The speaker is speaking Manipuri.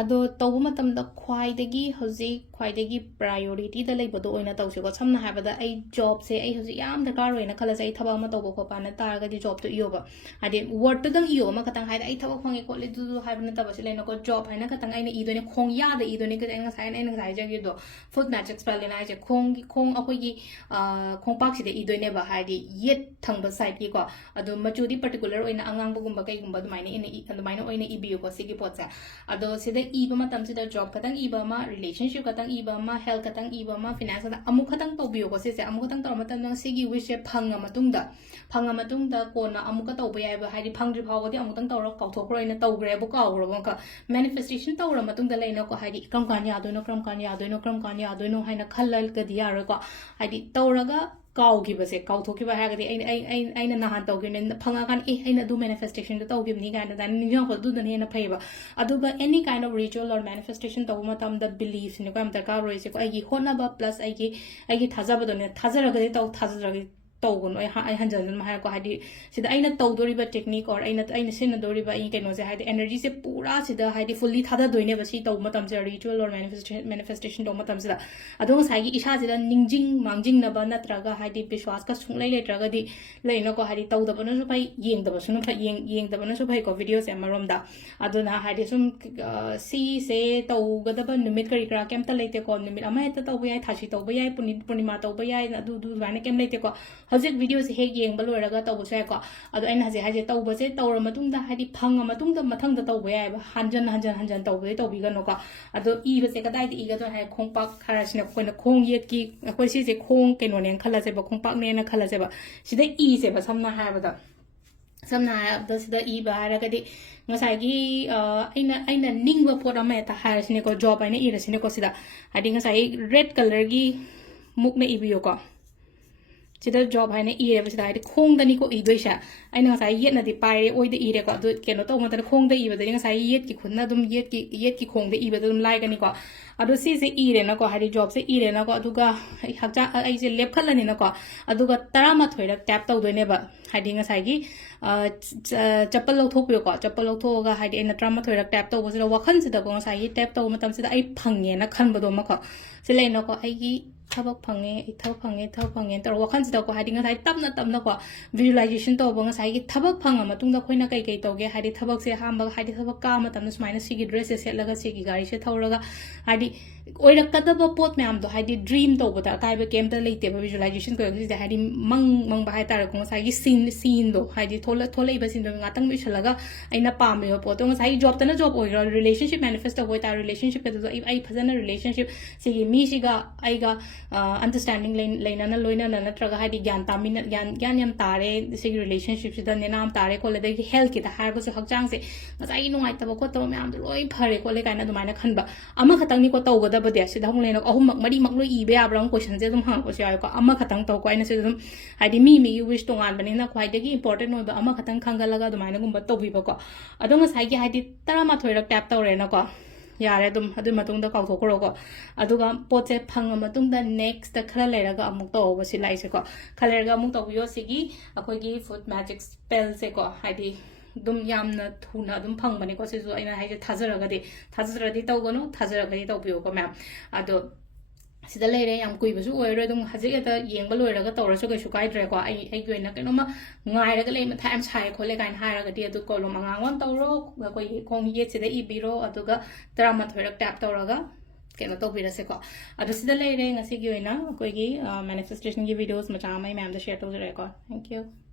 ꯑꯗꯣ ꯇꯧꯕ ꯃꯇꯝꯗ ꯈ꯭ꯋꯥꯏꯗꯒꯤ ꯍꯧꯖꯤꯛ ꯈ꯭ꯋꯥꯏꯗꯒꯤ ꯄ꯭ꯔꯥꯏꯌꯣꯔꯤꯇꯤꯗ ꯂꯩꯕꯗꯣ ꯑꯣꯏꯅ ꯇꯧꯁꯤꯀꯣ ꯁꯝꯅ ꯍꯥꯏꯔꯕꯗ ꯑꯩ ꯖꯣꯕꯁꯦ ꯑꯩ ꯍꯧꯖꯤꯛ ꯌꯥꯝ ꯗꯔꯀꯥꯔ ꯑꯣꯏꯅ ꯈꯜꯂꯁꯦ ꯑꯩ ꯊꯕꯛ ꯑꯃ ꯇꯧꯕ ꯈꯣꯠꯄ ꯇꯥꯔꯒꯗꯤ ꯖꯣꯕꯇꯣ ꯏꯌꯣꯕ ꯍꯥꯏꯗꯤ ꯋꯥꯔꯗꯇꯨꯗꯪ ꯏꯌꯣ ꯑꯃꯈꯛꯇꯪ ꯍꯥꯏꯗꯤ ꯑꯩ ꯊꯕꯛ ꯐꯪꯉꯦ ꯈꯣꯠꯂꯦ ꯑꯗꯨꯗꯨ ꯍꯥꯏꯕ ꯅꯠꯇꯕ ꯁꯤ ꯂꯩꯅꯀꯣ ꯖꯣꯕ ꯍꯥꯏꯅ ꯈꯛꯇꯪ ꯑꯩꯅ ꯏꯗꯣꯏꯅꯦ ꯈꯣꯡꯌꯥꯗ ꯏꯗꯣꯏꯅꯦ ꯑꯩ ꯉꯁꯥꯏ ꯍꯥꯏꯖꯈꯤꯕꯗꯣ ꯐꯨꯠ ꯃꯦꯇ꯭ꯔꯤꯛꯁ ꯁ꯭ꯄꯦꯂꯤꯡ ꯍꯥꯏꯁꯦ ꯈꯣꯡ ꯑꯩꯈꯣꯏꯒꯤ ꯈꯣꯡꯄꯥꯛꯁꯤꯗ ꯏꯗꯣꯏꯅꯦꯕ ꯍꯥꯏꯗꯤ ꯌꯦꯠ ꯊꯪꯕ ꯁꯥꯏꯗꯀꯤꯀꯣ ꯑꯗꯣ ꯃꯆꯨꯗꯤ ꯄꯔꯇꯤꯀꯨꯂꯔ ꯑꯣꯏꯅ ꯑꯉꯥꯡꯕꯒꯨꯝꯕ ꯀꯩꯒꯨꯝꯕ ꯑꯗꯨꯃꯥꯏꯅ ꯑꯣꯏꯅ ꯏꯕꯤꯌꯨꯀꯣ ꯁꯤꯒꯤ ꯄꯣꯠꯁꯦ ꯑꯗꯣ ꯁꯤꯗ ꯏꯕ ꯃꯇꯝꯁꯤꯗ ꯖꯣब ꯈꯇꯪ ꯏꯕ ꯑꯃ ꯔꯤꯂꯦꯁꯟship ꯈꯇꯪ ꯏꯕ ꯑꯃ ꯍꯦꯜꯊ ꯈꯇꯪ ꯏꯕ ꯑꯃ ꯐꯤꯅꯥꯟꯁ ꯈꯇꯪ ꯑꯃꯨꯛ ꯈꯇꯪ ꯇꯧꯕꯤꯌꯨꯀꯣ ꯁꯤꯁꯦ ꯑꯃꯨꯛ ꯈꯇꯪ ꯇꯧꯔ ꯃꯇꯝꯗ ꯁꯤꯒꯤ ꯋꯤꯁꯁꯦ ꯐꯪꯉ ꯃꯇꯨꯡꯗ ꯀꯣꯟꯅ ꯑꯃꯨꯛꯀ ꯇꯧꯕ ꯌꯥꯏꯕ ꯍꯥꯏꯗꯤ ꯐꯪꯗ꯭ꯔꯤ ꯐꯥꯎꯕꯗꯤ ꯑꯃꯨꯛꯇꯪ ꯇꯧꯔ ꯀꯥꯎꯊꯣꯛꯈ꯭ꯔꯣꯏꯅ ꯇꯧꯈ꯭ꯔꯦꯕꯨ ꯀꯥꯎꯈ꯭ꯔꯕ ꯑꯃꯨꯛꯀ ꯃꯦꯅꯤꯐꯦꯁꯇꯦꯁꯟ ꯇꯧꯔ ꯃꯇꯨꯡꯗ ꯂꯩꯅꯀꯣ ꯍꯥꯏꯗꯤ ꯀꯔꯝ ꯀꯥꯟ ꯌꯥꯗꯣꯏꯅꯣ ꯀꯔꯝ ꯀꯥꯟ ꯌꯥꯗꯣꯏꯅꯣ ꯀꯔꯝ ꯀꯥꯟ ꯌꯥꯗꯣꯏꯅೋ ꯍꯥꯏꯅ ꯈꯜꯂꯒꯗꯤ ꯌꯥꯔꯣꯏꯀꯣ ꯍꯥꯏꯗꯤ ꯇꯧꯔꯒ ꯀꯥꯎꯈꯤꯕꯁꯦ ꯀꯥꯎꯊꯣꯛꯈꯤꯕ ꯍꯥꯏꯔꯒꯗꯤ ꯑꯩꯅ ꯅꯍꯥꯟ ꯇꯧꯈꯤꯕꯅꯦ ꯐꯪꯉꯀꯥꯟꯗ ꯑꯩꯅ ꯑꯗꯨ ꯃꯦꯅꯤꯐꯦꯁꯇꯦꯁꯟꯗꯣ ꯇꯧꯈꯤꯕꯅꯤ ꯀꯥꯏꯅ ꯑꯗꯨꯃꯥꯏꯅ ꯅꯤꯡꯁꯤꯡꯉꯛꯄ ꯑꯗꯨꯗꯅ ꯍꯦꯟꯅ ꯐꯩꯌꯦꯕ ꯑꯗꯨꯒ ꯑꯦꯅꯤ ꯀꯥꯏꯟ ꯑꯣꯐ ꯔꯤꯆꯨꯋꯦꯜ ꯑꯣꯔ ꯃꯦꯅꯤꯐꯦꯁꯇꯦꯁꯟ ꯇꯧꯕ ꯃꯇꯝꯗ ꯕꯤꯂꯤꯐꯁꯤꯅꯦꯀꯣ ꯌꯥꯝ ꯗꯔꯀꯥꯔ ꯑꯣꯏꯔꯤꯁꯦꯀꯣ ꯑꯩꯒꯤ ꯍꯣꯠꯅꯕ ꯄ꯭ꯂꯁ ꯑꯩꯒꯤ ꯊꯥꯖꯕꯗꯣꯅꯦ ꯊꯥꯖꯔꯒꯗꯤ ꯇꯧ ꯊꯥꯖꯗ꯭ꯔꯒꯗꯤ ꯇꯧꯒꯅꯨ ꯑꯩ ꯍꯟꯖꯟ ꯍꯟꯖꯟ ꯍꯥꯏꯔꯀꯣ ꯍꯥꯏꯗꯤ ꯁꯤꯗ ꯑꯩꯅ ꯇꯧꯗꯣꯔꯤꯕ ꯇꯦꯛꯅꯤꯛ ꯑꯣꯔ ꯑꯩꯅ ꯁꯤꯖꯤꯟꯅꯗꯣꯔꯤꯕ ꯑꯩꯒꯤ ꯀꯩꯅꯣꯁꯦ ꯍꯥꯏꯗꯤ ꯑꯦꯅꯔꯖꯤꯁꯦ ꯄꯨꯔꯥ ꯁꯤꯗ ꯍꯥꯏꯗꯤ ꯐꯨꯜꯂꯤ ꯊꯥꯗꯗꯣꯏꯅꯦꯕ ꯁꯤ ꯇꯧꯕ ꯃꯇꯝꯁꯤꯗ ꯔꯤꯆꯨꯋꯦꯜ ꯑꯣꯔ ꯃꯦꯅꯤꯐꯦꯁꯇꯦꯁꯟ ꯇꯧꯕ ꯃꯇꯝꯁꯤꯗ ꯑꯗꯣ ꯉꯁꯥꯏꯒꯤ ꯏꯁꯥꯁꯤꯗ ꯃꯥꯡꯖꯤꯡꯅꯕ ꯅꯠꯇ꯭ꯔꯒ ꯍꯥꯏꯗꯤ ꯕꯤꯁ꯭ꯋꯥꯁꯀ ꯁꯨꯡꯂꯩ ꯂꯩꯇ꯭ꯔꯒꯗꯤ ꯂꯩꯅꯀꯣ ꯍꯥꯏꯗꯤ ꯇꯧꯗꯕꯅꯁꯨ ꯐꯩ ꯌꯦꯡꯗꯕꯅꯁꯨ ꯐꯩꯀꯣ ꯚꯤꯗꯤꯑꯣꯁꯦ ꯑꯃꯔꯣꯝꯗ ꯑꯗꯨꯅ ꯍꯥꯏꯗꯤ ꯁꯨꯝ ꯁꯤꯁꯦ ꯇꯧꯒꯗꯕ ꯅꯨꯃꯤꯠ ꯀꯔꯤ ꯀꯔꯥ ꯀꯩꯝꯇ ꯂꯩꯇꯦꯀꯣ ꯅꯨꯃꯤꯠ ꯑꯃ ꯍꯦꯛꯇ ꯇꯧꯕ ꯌꯥꯏ ꯊꯥꯁꯤ ꯇꯧꯕ ꯌꯥꯏ ꯄꯨꯔꯅꯤꯃꯥ ꯇꯧꯕ ꯌꯥꯏ ꯑꯗꯨꯃꯥꯏꯅ ꯀꯩꯝ ꯂꯩꯇꯦꯀꯣ ꯍꯧꯖꯤꯛ ꯚꯤꯗꯤꯑꯣꯁꯦ ꯍꯦꯛ ꯌꯦꯡꯕ ꯂꯣꯏꯔꯒ ꯇꯧꯕꯁꯨ ꯌꯥꯏꯀꯣ ꯑꯗꯣ ꯑꯩꯅ ꯍꯧꯖꯤꯛ ꯍꯥꯏꯁꯦ ꯇꯧꯕꯁꯦ ꯇꯧꯔ ꯃꯇꯨꯡꯗ ꯍꯥꯏꯗꯤ ꯐꯪꯉ ꯃꯇꯨꯡꯗ ꯃꯊꯪꯗ ꯇꯧꯕ ꯌꯥꯏꯑꯕ ꯍꯟꯖꯟ ꯇꯧꯕꯗꯤ ꯇꯧꯕꯤꯒꯅꯨꯀꯣ ꯑꯗꯣ ꯏꯕꯁꯦ ꯀꯗꯥꯏꯗ ꯏꯒꯗ꯭ꯔꯣ ꯍꯥꯏ ꯈꯣꯡꯄꯥꯛ ꯍꯥꯏꯔꯁꯤꯅ ꯑꯩꯈꯣꯏꯅ ꯈꯣꯡ ꯌꯦꯠꯀꯤ ꯑꯩꯈꯣꯏ ꯁꯤꯁꯦ ꯈꯣꯡ ꯀꯩꯅꯣꯅꯦꯅ ꯈꯜꯂꯁꯦꯕ ꯈꯣꯡꯄꯥꯛꯅꯦꯅ ꯈꯜꯂꯁꯦꯕ ꯁꯤꯗ ꯏꯁꯦꯕ ꯁꯝꯅ ꯍꯥꯏꯔꯕꯗ ꯁꯤꯗ ꯏꯕ ꯍꯥꯏꯔꯒꯗꯤ ꯉꯁꯥꯏꯒꯤ ꯑꯩꯅ ꯅꯤꯡꯕ ꯄꯣꯠ ꯑꯃ ꯍꯦꯛꯇ ꯍꯥꯏꯔꯁꯤꯅꯦꯀꯣ ꯖꯣꯕ ꯍꯥꯏꯅ ꯏꯔꯁꯤꯅꯦꯀꯣ ꯁꯤꯗ ꯍꯥꯏꯗꯤ ꯉꯁꯥꯏ red ꯀꯂꯔꯒꯤ ꯃꯨꯛꯅ ꯏꯕꯤꯌꯨꯀꯣ sida job haina ire sida haidi khong dani ko idoisa aina ngasai yet na di paire oida ire ko adu keno to mata khong da iba dani ngasai yet ki khunna dum yet ki khong da iba dum lai gani ko adu si se ire na ko haidi job se ire na ko aduga hakja ai je lep khalani na ko aduga 13 rak tap taw doine ba haidi ngasai gi chappal lok thok ko chappal lok thoga haidi aina 13 rak tap taw bo sida wakhan sida ko ngasai gi tap taw matam sida ai phange na khan ba do ma ko silai na ko ai gi thawak phange ithau phange tar wakhan sida ko haidi ngasai tapna ko visualization to bo ngasai gi thabak phanga matungda khoina kai kai toge haidi thabak se hamba haidi thabak ka matam sumaina sigi dress se setlaga sigi gari se thauraga haidi oirak kadaba pot myam do haidi dream to bota kai ba kem ta leite ba visualization ko si haidi mang ba hai tar ko ngasai gi scene do haidi tholei ba sin do ngatang bi shalaga aina pam yo pot ngasai job ta na job oira relationship manifest boy ta relationship ka do ai phajana relationship sigi mi siga ai ga understanding laina na loina na natraga haidi gyan tamina gyan yam tare sigi relationship sida nenam tare ko le dai health ki ta har ko se hakjang se ngasai nungai ta ba ko to myam do loi phare ko le kaina dumaina khanba ama khatang ni ko tawgada ba de sida hung lena ahum mari mak loi ibe abrang question je dum hang ko se ay ko ama khatang taw ko aina se dum haidi mi gi wish to ngan bani na khwai de gi important no ba ama khatang khangalaga dumaina gum ba tawbi ba ko adong ngasai gi haidi 13 rak tap tawre na ko yare dum adu matungda kaw thokro ko aduga poche phanga matungda next ta khara leraga amuk to oba silai se ko khalerga amuk to yo sigi akoi gi food magic spell se ko haidi dum yamna thuna dum phangbani ko se jo aina haide thajaraga di tawgonu thajaraga di tawbiyo ko ma'am ado sida leire yam kuibasu oiro dum hajigata yengba loiraga tawrasu kaisu kaidre ko ai goina kenoma ngairaga le ma time sai khole kain hairaga di adu kolom angangwan tawro koi khong ye sida ibiro aduga 13 rak tap tawraga keno tawbirase ko adu sida leire ngasi gi oina koi gi manifestation gi videos macha mai ma'am da share tawjare ko thank you